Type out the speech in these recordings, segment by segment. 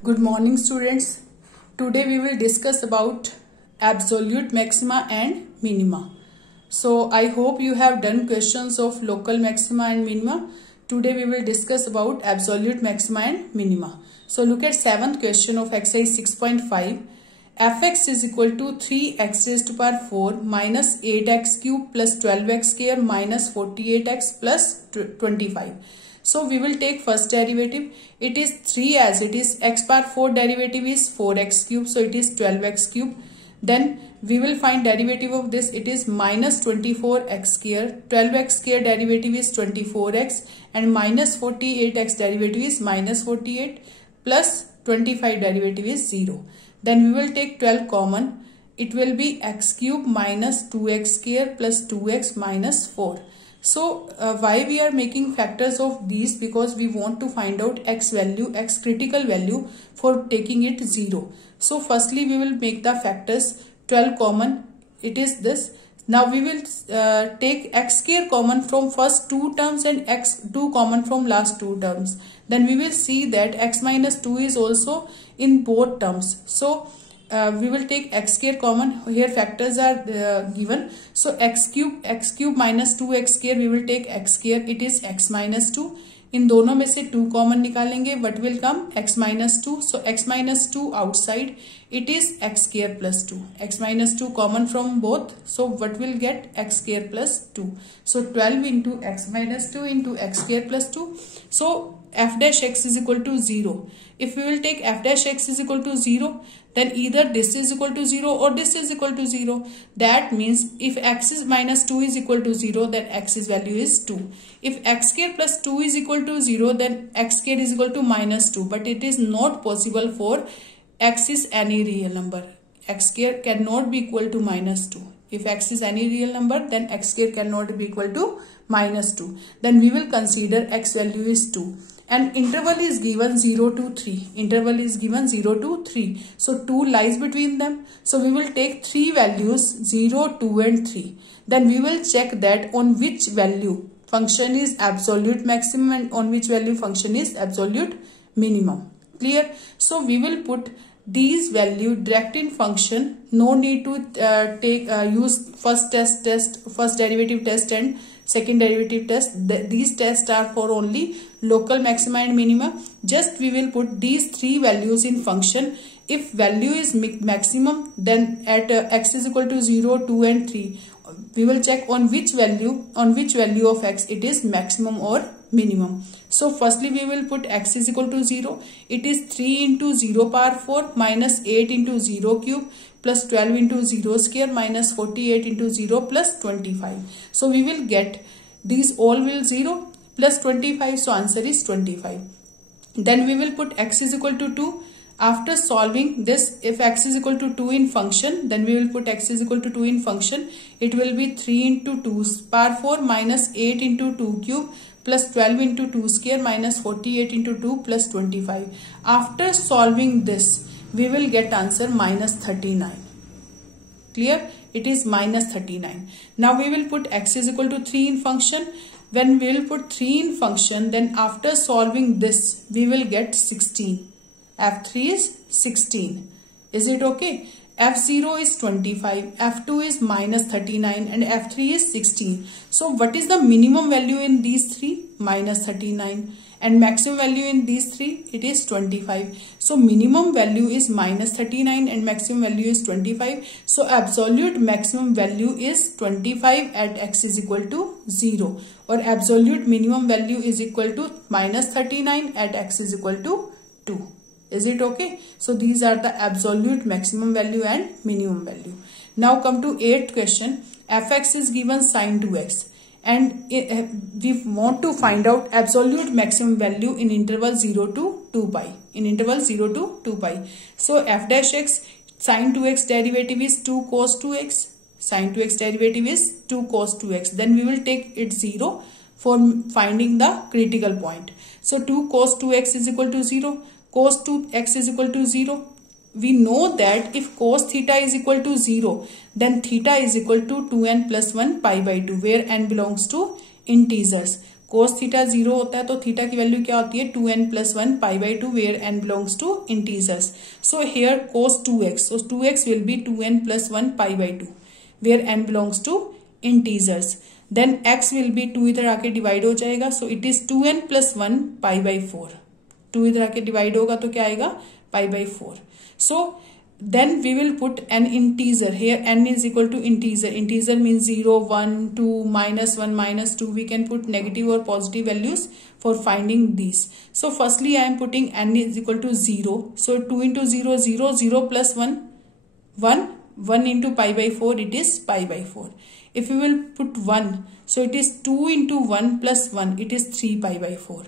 Good morning students. Today we will discuss about absolute maxima and minima. So I hope you have done questions of local maxima and minima. Today we will discuss about absolute maxima and minima. So look at 7th question of exercise 6.5. fx is equal to 3x raised to power 4 minus 8x cube plus 12x square minus 48x plus 25. So we will take first derivative. It is 3 as it is. X power 4 derivative is 4x cube. So it is 12x cube. Then we will find derivative of this. It is minus 24x square. 12x square derivative is 24x. And minus 48x derivative is minus 48. Plus 25 derivative is 0. Then we will take 12 common. It will be x cube minus 2x square plus 2x minus 4. So why we are making factors of these? Because we want to find out x value, x critical value for taking it 0. So firstly we will make the factors. 12 common, it is this. Now we will take x square common from first two terms and x2 common from last two terms. Then we will see that x minus 2 is also in both terms. So we will take x square common. Here factors are given. So x cube minus 2x square, we will take x square. It is x minus 2. इन दोनों में से 2 common निकालेंगे. What will come? x minus 2. So x minus 2 outside. It is x square plus 2. X minus 2 common from both. So what will get? X square plus 2. So 12 into x minus 2 into x square plus 2. So f dash x is equal to 0. If we will take f dash x is equal to 0, then either this is equal to 0 or this is equal to 0. That means if x is minus 2 is equal to 0, then x's value is 2. If x square plus 2 is equal to 0, then x square is equal to minus 2. But it is not possible for x is any real number. X square cannot be equal to minus 2. If x is any real number, then x square cannot be equal to minus 2. Then we will consider x value is 2. And interval is given 0 to 3. Interval is given 0 to 3. So 2 lies between them. So we will take 3 values 0, 2 and 3. Then we will check that on which value function is absolute maximum and on which value function is absolute minimum. Clear? So we will put these value direct in function. No need to use first derivative test and second derivative test. These tests are for only local maxima and minima. Just we will put these 3 values in function. If value is maximum, then at x is equal to 0, 2 and 3, we will check on which value of x it is maximum or minimum. So firstly we will put x is equal to 0. It is 3 into 0 power 4 minus 8 into 0 cube plus 12 into 0 square minus 48 into 0 plus 25. So we will get these all will 0 plus 25. So answer is 25. Then we will put x is equal to 2. After solving this, if x is equal to 2 in function, then we will put x is equal to 2 in function. It will be 3 into 2 power 4 minus 8 into 2 cube plus 12 into 2 square minus 48 into 2 plus 25. After solving this, we will get answer minus 39. Clear? It is minus 39. Now we will put x is equal to 3 in function. When we will put 3 in function, then after solving this, we will get 16. F3 is 16. Is it okay? F0 is 25, F2 is minus 39 and F3 is 16. So what is the minimum value in these 3? Minus 39. And maximum value in these 3? It is 25. So minimum value is minus 39 and maximum value is 25. So absolute maximum value is 25 at x is equal to 0. Or absolute minimum value is equal to minus 39 at x is equal to 2. Is it okay? So these are the absolute maximum value and minimum value. Now come to 8th question. fx is given sin 2x. And we want to find out absolute maximum value in interval 0 to 2 pi. In interval 0 to 2 pi. So f dash x sin 2x derivative is 2 cos 2x. Sin 2x derivative is 2 cos 2x. Then we will take it 0 for finding the critical point. So 2 cos 2x is equal to 0. Cos 2x is equal to 0. We know that if cos theta is equal to 0, then theta is equal to 2n plus 1 pi by 2, where n belongs to integers. cos theta 0 होता है तो theta की value क्या होती है 2n+1 π/2 where n belongs to integers. So here cos 2x, so 2x will be 2n+1 π/2 where n belongs to integers. Then x will be 2 इधर आके divide हो जाएगा, so it is 2n+1 π/4. 2 इधर आके डिवाइड होगा तो क्या आएगा π/4. So then we will put an integer here. N is equal to integer. Integer means 0, 1, 2, -1, -2. We can put negative or positive values for finding these. So firstly I am putting n is equal to 0. So 2 into 0, 0, 0 plus 1, 1. 1 into π/4, it is π/4. If we will put 1, so it is 2 into 1 plus 1, it is 3 π/4.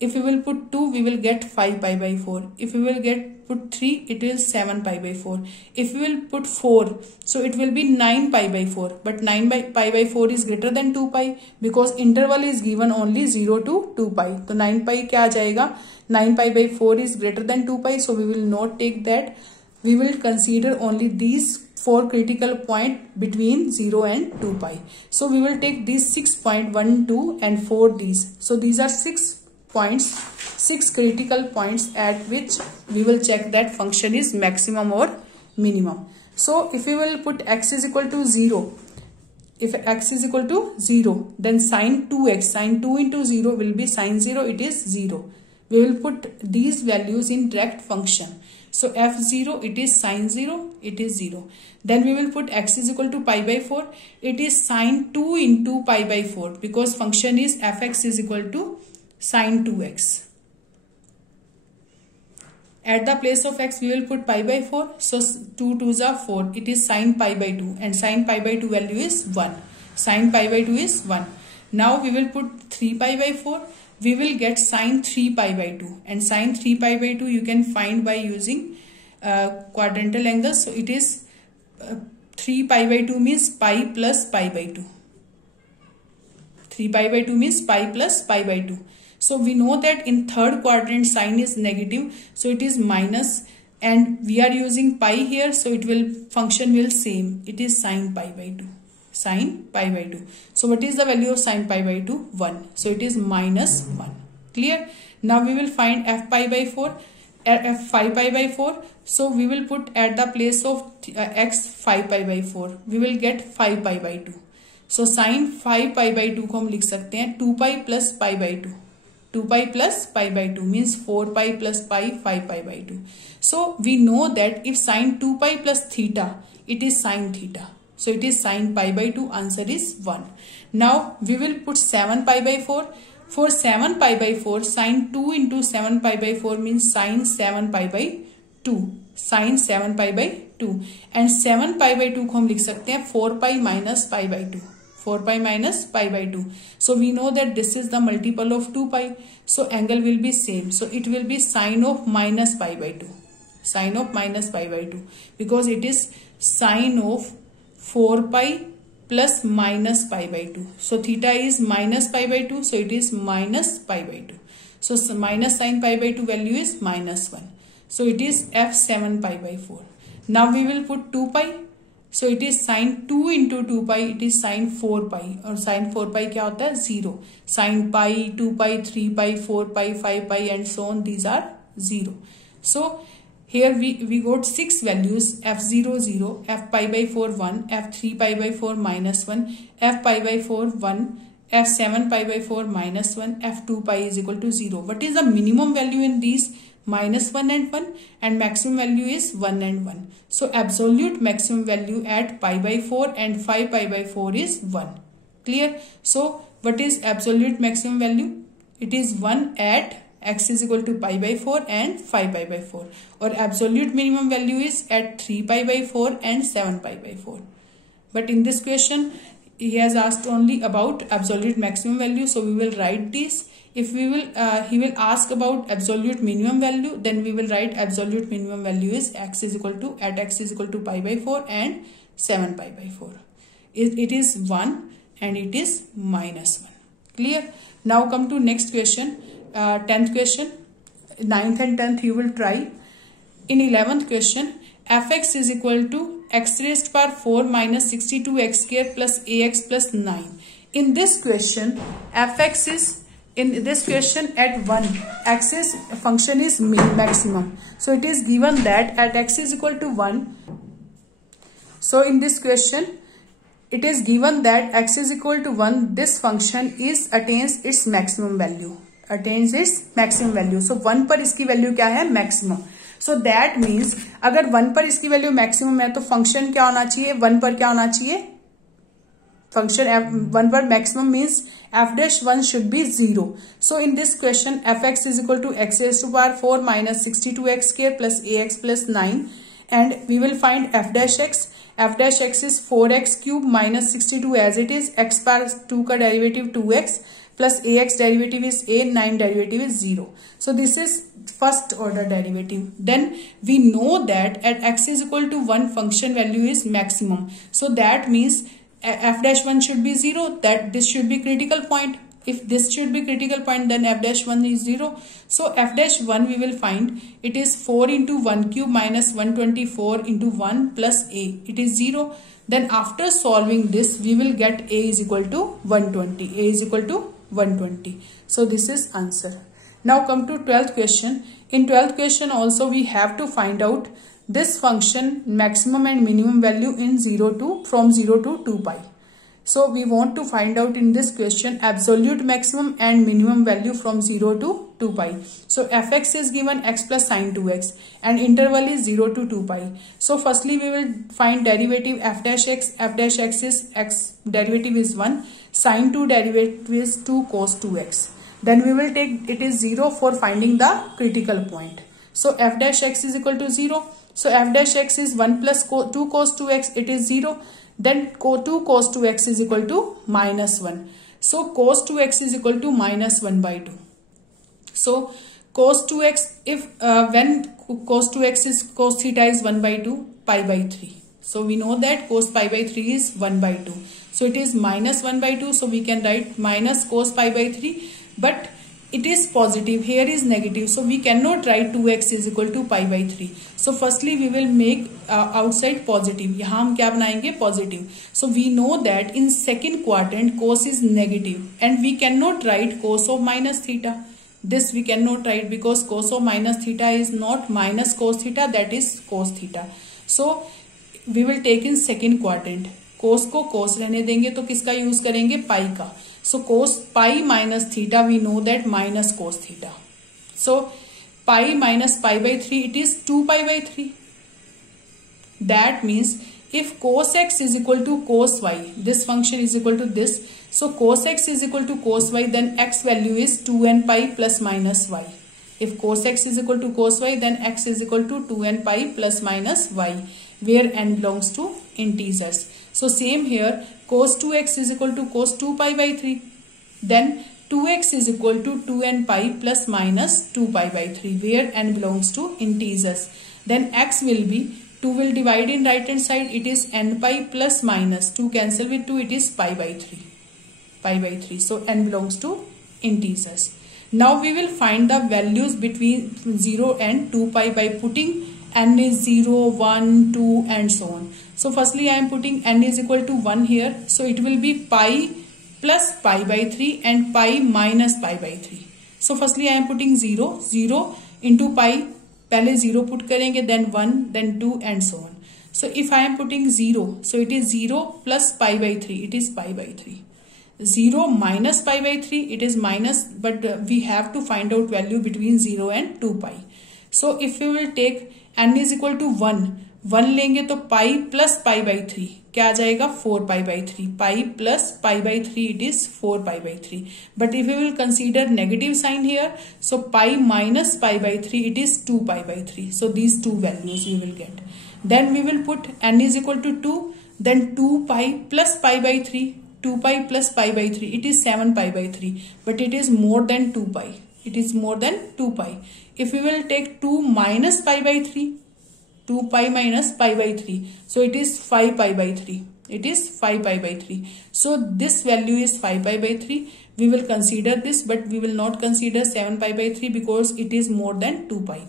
If we will put 2, we will get 5 π/4. If we will put 3, it will 7 π/4. If we will put 4, so it will be 9 π/4. But 9 π/4 is greater than 2 pi because interval is given only 0 to 2 pi. तो 9 pi क्या आ जाएगा? 9 π/4 is greater than 2 pi, so we will not take that. We will consider only these 4 critical point between 0 and 2 pi. So we will take these 6 point, 1, 2 and 4 these. So these are 6 points, 6 critical points at which we will check that function is maximum or minimum. So if we will put x is equal to 0, if x is equal to 0, then sin 2x, sin 2 into 0 will be sin 0, it is 0. We will put these values in direct function. So f0, it is sin 0, it is 0. Then we will put x is equal to π/4, it is sin 2 into π/4 because function is fx is equal to sin 2x. At the place of x we will put π/4, so 2 2s are 4, it is sin π/2 and sin π/2 value is 1. Sin π/2 is 1. Now we will put 3 π/4, we will get sin 3 π/2 and sin 3 π/2 you can find by using quadrantal angles. So it is 3 π/2 means pi plus π/2. 3 π/2 means pi plus π/2. So we know that in third quadrant sign is negative, so it is minus, and we are using pi here, so it will function will same. It is sin π/2. Sin π/2. So what is the value of sin π/2? 1. So it is -1. Clear? Now we will find f π/4, f 5 π/4. So we will put at the place of x 5 π/4. We will get 5 π/2. So sin 5 π/2 को हम लिख सकते हैं 2 pi plus π/2. 2 pi plus π/2 means 4 pi plus pi, 5 π/2. So we know that if sin 2 pi plus theta, it is sin theta. So it is sin π/2. Answer is 1. Now we will put 7 π/4. For 7 π/4, sin 2 into 7 π/4 means sin 7 π/2. Sin 7 π/2 and 7 π/2 को हम लिख सकते हैं 4 pi minus π/2. 4 pi minus π/2. So we know that this is the multiple of 2 pi. So angle will be same. So it will be sine of minus π/2. Sine of minus π/2 because it is sine of 4 pi plus minus π/2. So theta is minus π/2. So it is minus π/2. So minus sine π/2 value is -1. So it is f7 π/4. Now we will put 2 pi. So it is sin 2 into 2 pi, it is sin 4 pi. और sin 4 pi क्या होता है 0. Sin pi, 2 pi, 3 pi, 4 pi, 5 pi and so on, these are 0. So here we got 6 values: f0 0, f π/4 1, f3 π/4 -1, f π/4 1, f7 π/4 -1, f2 pi is equal to 0. What is the minimum value in these? -1 and 1, and maximum value is 1 and 1. So absolute maximum value at π/4 and 5 π/4 is 1. Clear? So what is absolute maximum value? It is 1 at x is equal to π/4 and 5 π/4. Or absolute minimum value is at 3 π/4 and 7 π/4. But in this question he has asked only about absolute maximum value, so we will write this. If we will he will ask about absolute minimum value, then we will write absolute minimum value is x is equal to π/4 and 7 π/4. It is 1 and it is -1. Clear? Now come to next question. 10th question. 9th and 10th you will try. In 11th question, fx is equal to x raised power 4 minus 62x square plus ax plus 9. in this question, fx is, in this question at 1, x's function is maximum. So it is given that at x is equal to 1. So in this question, it is given that x is equal to 1, this function is attains its maximum value. Attains its maximum value. So 1 पर इसकी value क्या है? Maximum. So that means अगर 1 पर इसकी value maximum है तो function क्या होना चाहिए? 1 पर क्या होना चाहिए? Function 1 पर maximum means f dash 1 should be 0. So in this question, fx is equal to x raised to power 4 minus 62x square plus ax plus 9, and we will find f dash x. F dash x is 4x cube minus 62 as it is, x power 2 का derivative 2x plus ax derivative is a, 9 derivative is 0. So this is first order derivative. Then we know that at x is equal to 1 function value is maximum. So that means f dash 1 should be 0, that this should be critical point. If this should be critical point, then f dash 1 is 0. So f dash 1 we will find it is 4 into 1 cube minus 124 into 1 plus a. It is 0. Then after solving this, we will get a is equal to 120. A is equal to 120. So this is answer. Now come to 12th question. In 12th question also we have to find out this function maximum and minimum value in from 0 to 2 pi. So we want to find out in this question absolute maximum and minimum value from 0 to 2 pi. So fx is given x plus sine 2x and interval is 0 to 2 pi. So firstly we will find derivative f dash x. F dash x is x derivative is 1. Sine 2 derivative is 2 cos 2x. Then we will take it is 0 for finding the critical point. So f dash x is equal to 0. So f dash x is 1 plus 2 cos 2x, it is 0. Then 2 cos 2x is equal to minus 1. So cos 2x is equal to minus 1 by 2. So cos 2x, if when cos 2x is cos theta is 1 by 2, pi by 3. So we know that cos pi by 3 is 1 by 2. So it is minus 1 by 2. So we can write minus cos pi by 3. But it is positive, here is negative, so we cannot write 2x is equal to pi by 3. So firstly we will make outside positive. यहाँ हम क्या बनाएंगे? Positive. So we know that in second quadrant cos is negative and we cannot write cos of minus theta. This we cannot write because cos of minus theta is not minus cos theta, that is cos theta. So we will take in second quadrant. Cos को cos रहने देंगे तो किसका use करेंगे? पाई का. So cos pi minus theta, we know that minus cos theta. So pi minus pi by 3, it is 2 pi by 3. That means if cos x is equal to cos y, this function is equal to this. So cos x is equal to cos y, then x value is 2n pi plus minus y. If cos x is equal to cos y, then x is equal to 2n pi plus minus y, where n belongs to integers. So same here, cos 2x is equal to cos 2 pi by 3. Then 2x is equal to 2n pi plus minus 2 pi by 3, where n belongs to integers. Then x will be, 2 will divide in right hand side, it is n pi plus minus 2 cancel with 2, it is pi by 3. Pi by 3. So n belongs to integers. Now we will find the values between 0 and 2 pi by putting n is 0, 1, 2 and so on. So firstly I am putting n is equal to 1 here. So it will be pi plus pi by 3 and pi minus pi by 3. So firstly I am putting 0, 0 into pi. पहले 0 put करेंगे, then 1, then 2 and so on. So if I am putting 0, so it is 0 plus pi by 3, it is pi by 3. 0 minus pi by 3, it is minus, but we have to find out value between 0 and 2 pi. So if we will take n is equal to 1 लेंगे तो pi plus pi by 3 क्या आ जाएगा? 4 pi by 3. Pi plus pi by 3, it is 4 pi by 3. But if we will consider negative sign here, so pi minus pi by 3, it is 2 pi by 3. So these two values we will get. Then we will put n is equal to 2, then 2 pi plus pi by 3. 2 pi plus pi by 3, it is 7 pi by 3. But it is more than 2 pi. It is more than 2 pi. If we will take 2 minus pi by 3, 2 pi minus pi by 3. So it is 5 pi by 3. It is 5 pi by 3. So this value is 5 pi by 3. We will consider this, but we will not consider 7 pi by 3 because it is more than 2 pi.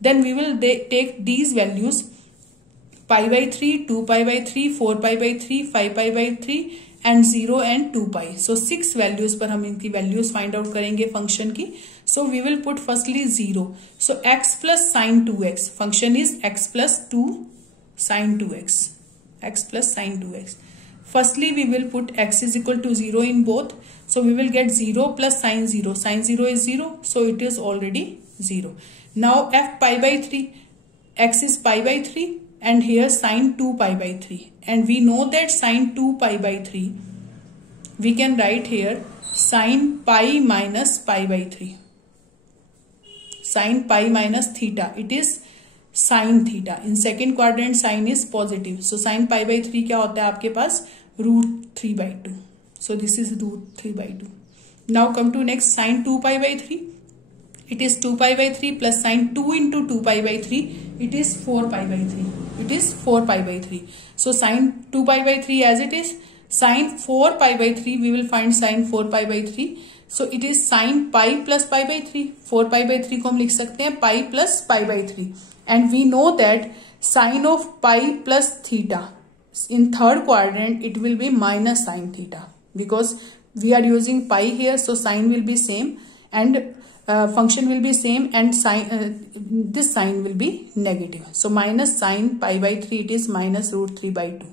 Then we will take these values, pi by 3, 2 pi by 3, 4 pi by 3, 5 pi by 3 and 0 and 2 pi. So 6 values पर हम इनकी values find out करेंगे function की. So we will put firstly 0. So x plus sin 2x. Function is x plus 2 sin 2x. X plus sin 2x. Firstly we will put x is equal to 0 in both. So we will get 0 plus sin 0. Sin 0 is 0. So it is already 0. Now f pi by 3. X is pi by 3. And here sin 2 pi by 3. And we know that sin 2 pi by 3, we can write here sin pi minus pi by 3. Sin pi minus theta. It is sin theta. In second quadrant sin is positive. So sin pi by 3 क्या होता है आपके पास? root 3 by 2. So this is root 3 by 2. Now come to next sin 2 pi by 3. It is 2 pi by 3 plus sin 2 into 2 pi by 3. It is 4 pi by 3. It is 4 pi by 3. So sin 2 pi by 3 as it is. Sin 4 pi by 3 we will find sin 4 pi by 3. So it is sin pi plus pi by 3. 4 pi by 3 को हम लिख सकते हैं pi plus pi by 3. And we know that sin of pi plus theta in third quadrant it will be minus sin theta. Because we are using pi here, so sign will be same and function will be same and this sign will be negative. So minus sin pi by 3 it is minus root 3 by 2.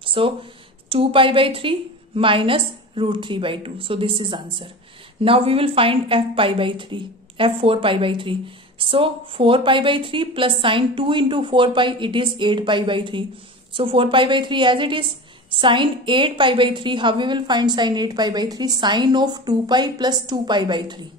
So 2 pi by 3 minus root 3 by 2. So this is answer. Now we will find f pi by 3. F 4 pi by 3. So 4 pi by 3 plus sin 2 into 4 pi it is 8 pi by 3. So 4 pi by 3 as it is. Sin 8 pi by 3. How we will find sin 8 pi by 3? Sin of 2 pi plus 2 pi by 3.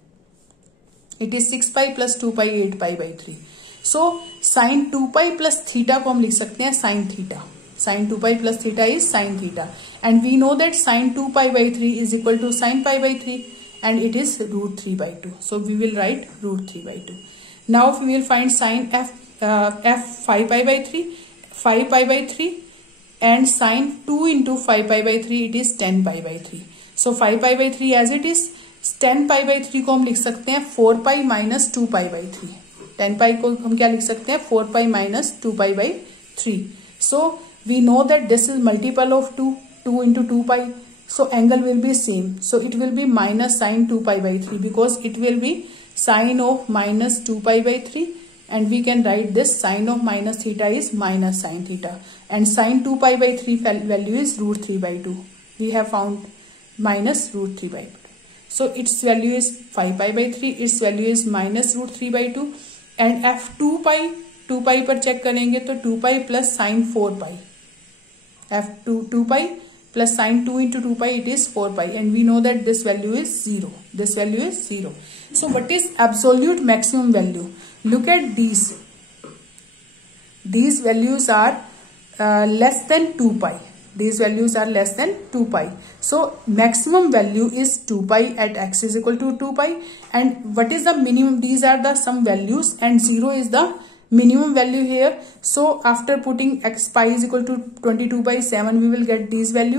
It is 6 pi plus 2 pi 8 pi by 3. So sin 2 pi plus theta को हम लिख सकते हैं sin theta. Sin 2 pi plus theta is sin theta. And we know that sin 2 pi by 3 is equal to sin pi by 3. And it is root 3 by 2. So we will write root 3 by 2. Now we will find sin f 5 pi by 3. 5 pi by 3. And sin 2 into 5 pi by 3 it is 10 pi by 3. So 5 pi by 3 as it is. 10 pi by 3 को हम लिख सकते हैं 4 pi minus 2 pi by 3. 10 pi को हम क्या लिख सकते हैं 4 pi minus 2 pi by 3. So we know that this is multiple of 2 into 2 pi. So angle will be same. So it will be minus sin 2 pi by 3 because it will be sin of minus 2 pi by 3. And we can write this sin of minus theta is minus sin theta. And sin 2 pi by 3 value is root 3 by 2. We have found minus root 3 by 2. So its value is 5 pi by 3. Its value is minus root 3 by 2. And f 2 pi पर check करेंगे तो 2 pi plus sin 4 pi. F 2 pi plus sin 2 into 2 pi it is 4 pi. And we know that this value is 0. This value is 0. So what is absolute maximum value? Look at these. These values are less than 2 pi. These values are less than 2 pi. So maximum value is 2 pi at x is equal to 2 pi. And what is the minimum? These are the some values and 0 is the minimum value here. So after putting x pi is equal to 22 by 7 we will get these values.